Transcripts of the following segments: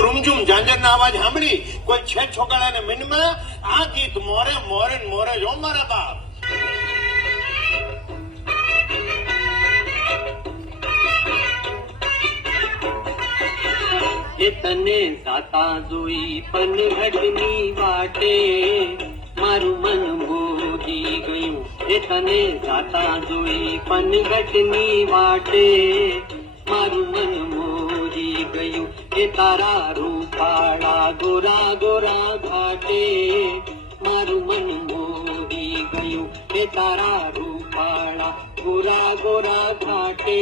રૂમઝૂમ ઝાંઝરના અવાજ સાંભળી કોઈ છે છોકરાને મીંડમાં આ ગીત મોરે મોરે ને મોરે જો મારા બાપ. એ તને જાતા જોઈ પનઘટની વાટે મારું મન મોહી ગયું. એ તને જાતા જોઈ પનઘટની વાટે મારું મન મોહી ગયું. એ તારા રૂપાળા ગોરા ગોરા ઘાટે મારું મન મોહી ગયું. એ તારા રૂપાળા ગોરા ગોરા ઘાટે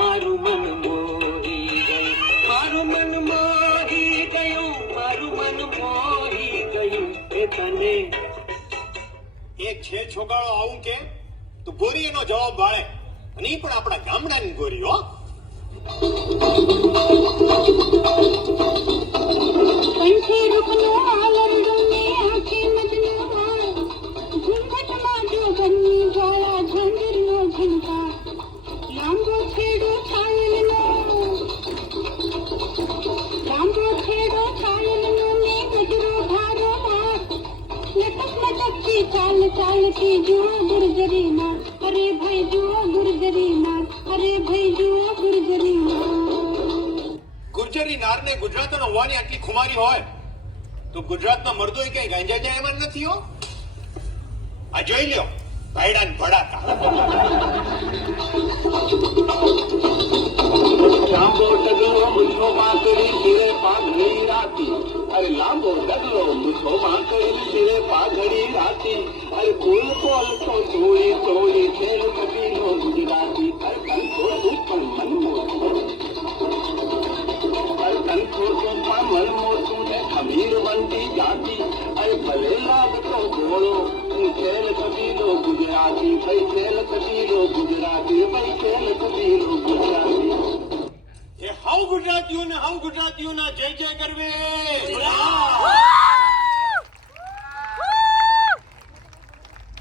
મારું મન મોહી ગયું. મારું મન મોહી ગયું, મારું મન મોહી ગયું. એ તને એક છે છોકરાઓ આવું કે તો ગોરી એનો જવાબ વાળે અને ઈ પણ આપણા ગામડાની ગોરી હો. पंछी रुकनो आलरडों में आंखें मजनू घूंघट में जो बनी ज्वाला झंझर नो झनका लांबो छेड़ो छायल नो में गजरो भारो हाथ लटक लटकती चाल चालती जो गुर्जरी मार. अरे भाई जो गुर्जरी मार, अरे भाई जो गुर्जरी मार. ગુર્જરી નારને ગુજરાતનો હોવાની આટલી ખુમારી હોય તો ગુજરાતના મર્દોય કઈ ગાંજા જાય એમ જ નથી હો. આ જોઈ લ્યો ભાઈડા ને ભડાકા. લાંબો ડગલો મૂછો માકડી ધીરે પાઘડી રાતી. અરે લાંબો ડગલો મૂછો માકડી ધીરે પાઘડી રાતી. અરે બોલ બોલ તો ચોરી ચોરી ખેલ કબીલો ગુજરાતી. અરે કંઠો તું પણ મન મોટું, અરે કંઠો તું પણ મન મોટું ને ખમીર બનતી જાતી. અરે ભલે લાગતો ભોળો ખેલ કબીલો ગુજરાતી. ભાઈ ખેલ કબીલો ગુજરાતી, ભાઈ ખેલ કબીલો ગુજરાતી. એ હાઉ ગુજરાતીઓના જય જય કરવે.